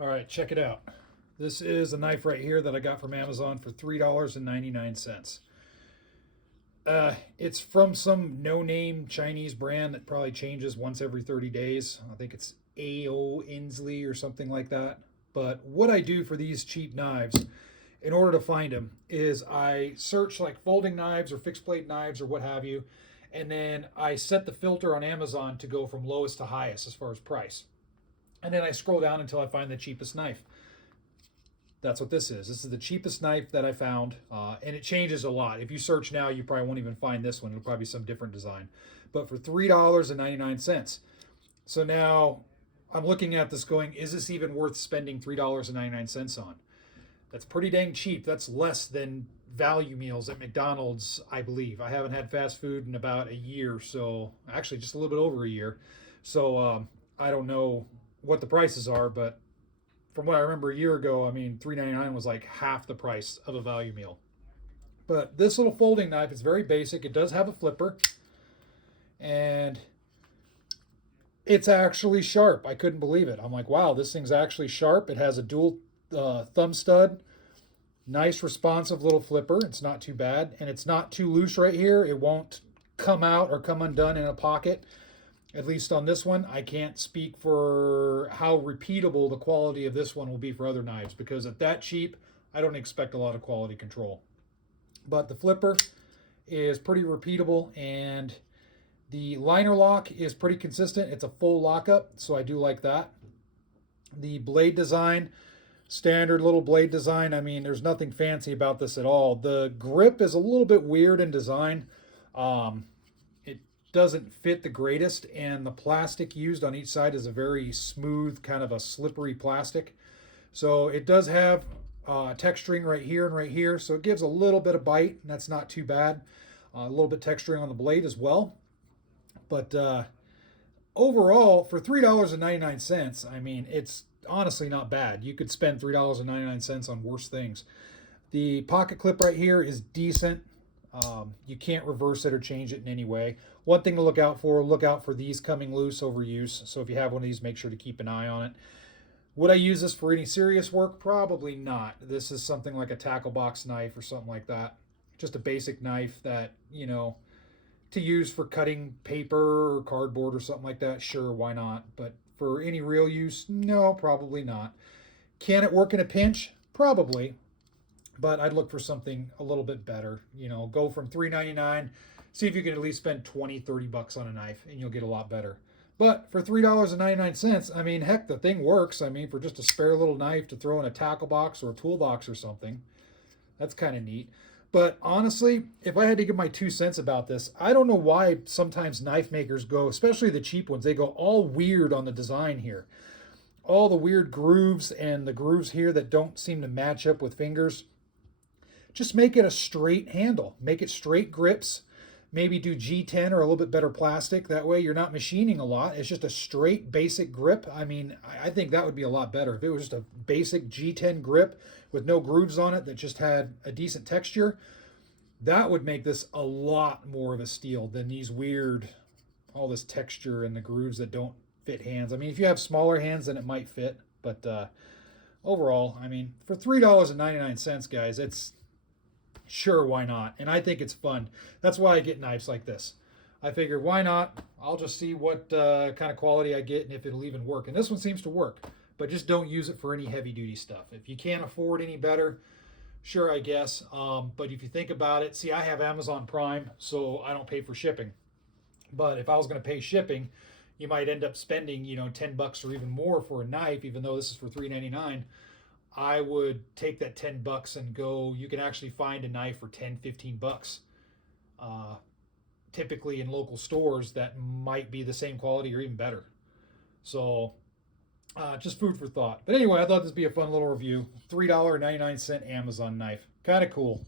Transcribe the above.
All right, check it out. This is a knife right here that I got from Amazon for $3.99. It's from some no-name Chinese brand that probably changes once every 30 days. I think it's A.O. Inslee or something like that. But what I do for these cheap knives in order to find them is I search like folding knives or fixed blade knives or what have you, and then I set the filter on Amazon to go from lowest to highest as far as price. And then I scroll down until I find the cheapest knife. That's what this is. This is the cheapest knife that I found, and it changes a lot. If you search now, you probably won't even find this one. It'll probably be some different design. But for $3.99. So now I'm looking at this going, is this even worth spending $3.99 on? That's pretty dang cheap. That's less than value meals at McDonald's, I believe. I haven't had fast food in about a year, so actually just a little bit over a year. So I don't know what the prices are, but from what I remember a year ago, I mean, $3.99 was like half the price of a value meal. But this little folding knife is very basic. It does have a flipper, and it's actually sharp. I couldn't believe it. I'm like, wow, this thing's actually sharp. It has a dual thumb stud, nice responsive little flipper. It's not too bad, and it's not too loose right here. It won't come out or come undone in a pocket. At least on this one, I can't speak for how repeatable the quality of this one will be for other knives, because at that cheap, I don't expect a lot of quality control. But the flipper is pretty repeatable, and the liner lock is pretty consistent. It's a full lockup, so I do like that. The blade design, standard little blade design. I mean, there's nothing fancy about this at all. The grip is a little bit weird in design. It doesn't fit the greatest, and the plastic used on each side is a very smooth, kind of a slippery plastic. So it does have texturing right here and right here, so it gives a little bit of bite, and that's not too bad. A little bit texturing on the blade as well. But overall, for $3.99, I mean, it's honestly not bad. You could spend $3.99 on worse things. The pocket clip right here is decent. You can't reverse it or change it in any way. One thing to look out for these coming loose over use. So if you have one of these, make sure to keep an eye on it. Would I use this for any serious work? Probably not. This is something like a tackle box knife or something like that. Just a basic knife that, to use for cutting paper or cardboard or something like that. Sure, why not? But for any real use, no, probably not. Can it work in a pinch? Probably. But I'd look for something a little bit better. Go from $3.99. See if you can at least spend 20, 30 bucks on a knife, and you'll get a lot better. But for $3.99, I mean, heck, the thing works. I mean, for just a spare little knife to throw in a tackle box or a toolbox or something, that's kind of neat. But honestly, if I had to give my 2 cents about this, I don't know why sometimes knife makers go, especially the cheap ones, they go all weird on the design here. All the weird grooves and the grooves here that don't seem to match up with fingers. Just make it a straight handle. Make it straight grips. Maybe do G10 or a little bit better plastic. That way you're not machining a lot. It's just a straight basic grip. I mean, I think that would be a lot better. If it was just a basic G10 grip with no grooves on it that just had a decent texture, that would make this a lot more of a steal than these weird, all this texture and the grooves that don't fit hands. I mean, if you have smaller hands, then it might fit. But overall, I mean, for $3.99, guys, it's sure, why not? And I think it's fun. That's why I get knives like this. I figure, why not? I'll just see what kind of quality I get and if it'll even work. And this one seems to work, but just don't use it for any heavy duty stuff. If you can't afford any better, sure, I guess. But if you think about it, see, I have Amazon Prime, so I don't pay for shipping. But if I was going to pay shipping, you might end up spending, 10 bucks or even more for a knife, even though this is for $3.99. I would take that 10 bucks and go, you can actually find a knife for 10, 15 bucks. Typically in local stores that might be the same quality or even better. So just food for thought. But anyway, I thought this would be a fun little review. $3.99 Amazon knife. Kind of cool.